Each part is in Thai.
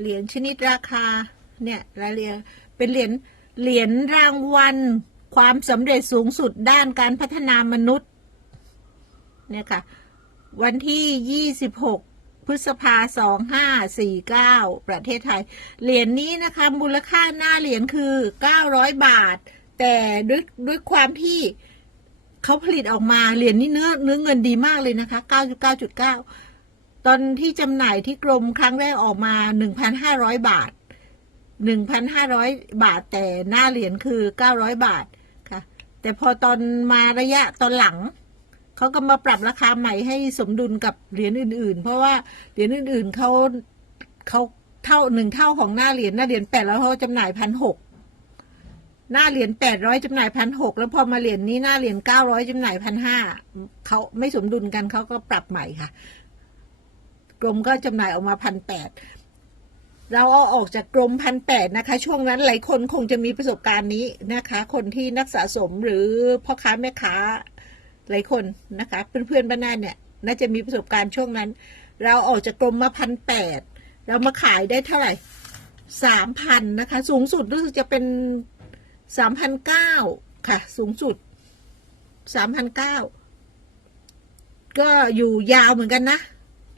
เหรียญชนิดราคาเนี่ยรายละเอียดเป็นเหรียญเหรียญรางวัล ความสำเร็จสูงสุดด้านการพัฒนามนุษย์เนี่ยค่ะวันที่ 26 พฤษภาสองห้าสี่เก้าประเทศไทย เหรียญนี้นะคะ มูลค่าหน้าเหรียญคือ 900 บาท แต่ด้วยด้วยความที่เขาผลิตออกมา เหรียญนี้เนื้อเนื้อเงินดีมากเลยนะคะ 99.9 ตอนที่จำหน่ายที่กรมครั้งแรกออกมา 1,500 บาท 1,500 บาทแต่หน้าเหรียญคือ 900 บาทค่ะ แต่พอตอนมาระยะตอนหลัง เขาก็มาปรับราคาใหม่ให้สมดุลกับเหรียญอื่น ๆ เพราะว่าเหรียญอื่น ๆเขาเขาเท่าหนึ่งเท่าของหน้าเหรียญหน้าเหรียญแปดแล้วเขาจำหน่ายพันหกหน้าเหรียญแปดร้อยจำหน่ายพันหกแล้วพอมาเหรียญนี้หน้าเหรียญเก้าร้อยจำหน่ายพันห้าเขาไม่สมดุลกันเขาก็ปรับใหม่ค่ะ กรมก็จำหน่ายออกมาพันแปดเราเอาออกจากกรมพันแปดนะคะ ช่วงนั้นหลายคนคงจะมีประสบการณ์นี้นะคะ คนที่นักสะสมหรือพ่อค้าแม่ค้าหลายคนนะคะ เพื่อนๆบ้านนาเนี่ย น่าจะมีประสบการณ์ช่วงนั้น เราออกจากกรมมาพันแปดเรามาขายได้เท่าไหร่สามพันนะคะ สูงสุดรู้สึกจะเป็นสามพันเก้าค่ะ สูงสุดสามพันเก้าก็อยู่ยาวเหมือนกันนะ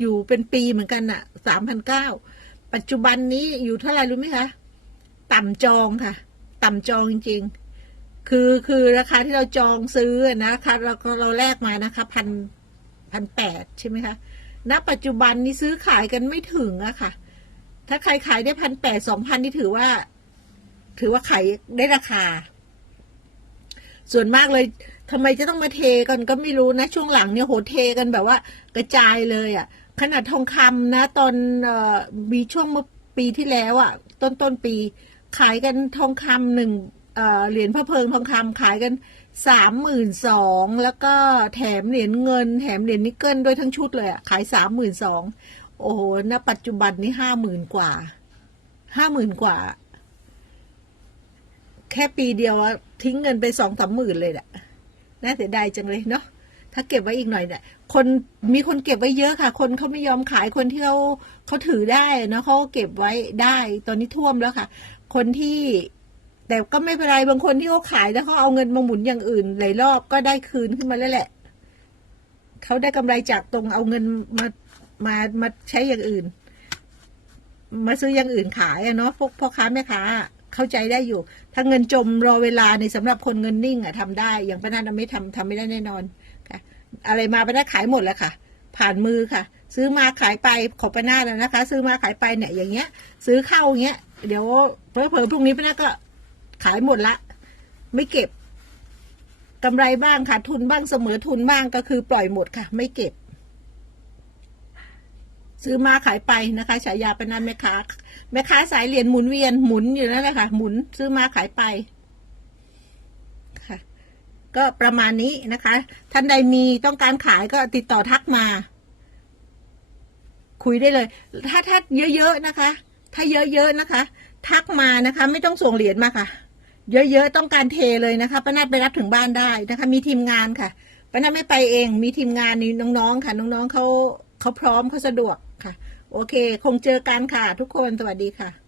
อยู่เป็นปีเหมือนกันน่ะสามพันเก้าปัจจุบันนี้อยู่เท่าไหร่รู้ไหมคะ ต่ำจองค่ะ ต่ำจองจริง ๆ คือคือราคาที่เราจองซื้อนะคะเราก็เราแลกมานะคะพันพันแปดใช่ไหมคะณปัจจุบันนี้ซื้อขายกันไม่ถึงอะค่ะ ถ้าใครขายได้พันแปดสองพันนี่ถือว่า ถือว่าขายได้ราคา ส่วนมากเลย ทำไมจะต้องมาเทกันก็ไม่รู้นะ ช่วงหลังเนี่ยโหเทกันแบบว่า กระจายเลยอะขนาดทองคำนะ ตอนออมีช่วงเมื่อปีที่แล้วอะต้นต้นปี ขายกันทองคำหนึ่งเหรียญพระเพลิงทองคำขายกันสามหมื่นสองแล้วก็แถมเหรียญเงิน แถมเหรียญนิกเกิลด้วยทั้งชุดเลยอะขายสามหมื่นสองโอ้โหณปัจจุบันนี้ห้าหมื่นกว่าห้าหมื่นกว่า แค่ปีเดียวทิ้งเงินไปสองสามหมื่นเลยแหละ น่าเสียดายจังเลยเนาะถ้าเก็บไว้อีกหน่อยเนี่ยคนมีคนเก็บไว้เยอะค่ะ คนเขาไม่ยอมขายคนที่เขาเขาถือได้เนะเขาก็เก็บไว้ได้ตอนนี้ท่วมแล้วค่ะ คนที่แต่ก็ไม่เป็นไรบางคนที่เขาขายแล้วเขาเอาเงินมาหมุนอย่างอื่นหลายรอบก็ได้คืนขึ้นมาแล้วแหละเขาได้กำไรจากตรงเอาเงินมามามาใช้อย่างอื่น มาซื้ออย่างอื่นขายอะเนาะพวกพ่อค้าแม่ค้า เข้าใจได้อยู่ ถ้าเงินจมรอเวลาในสำหรับคนเงินนิ่งอะทำได้ อย่างป้านาไม่ทำทำไม่ได้แน่นอนค่ะ อะไรมาป้านาขายหมดแล้วค่ะ ผ่านมือค่ะ ซื้อมาขายไปขอป้านาแล้วนะคะ ซื้อมาขายไปเนี่ยอย่างเงี้ย ซื้อเข้าอย่างเงี้ยเดี๋ยวเผลอๆพรุ่งนี้ป้านาก็ขายหมดละ ไม่เก็บกำไรบ้างขาดทุนบ้างเสมอทุนบ้างก็คือปล่อยหมดค่ะ ไม่เก็บ ซื้อมาขายไปนะคะฉายาเป็นนันแม่ค้าแม่ค้าสายเหรียญหมุนเวียนหมุนอยู่นั่นแหละค่ะ หมุนซื้อมาขายไปค่ะ ก็ประมาณนี้นะคะ ท่านใดมีต้องการขายก็ติดต่อทักมา คุยได้เลย ถ้าถ้าเยอะๆนะคะ ถ้าเยอะๆนะคะ ทักมานะคะ ไม่ต้องส่งเหรียญมาค่ะ เยอะๆต้องการเทเลยนะคะป้านาไปรับถึงบ้านได้นะคะ มีทีมงานค่ะป้านาไม่ไปเอง มีทีมงานนี่น้องๆค่ะ น้องๆเขาเขาพร้อมเขาสะดวก โอเค คงเจอกันค่ะ ทุกคนสวัสดีค่ะ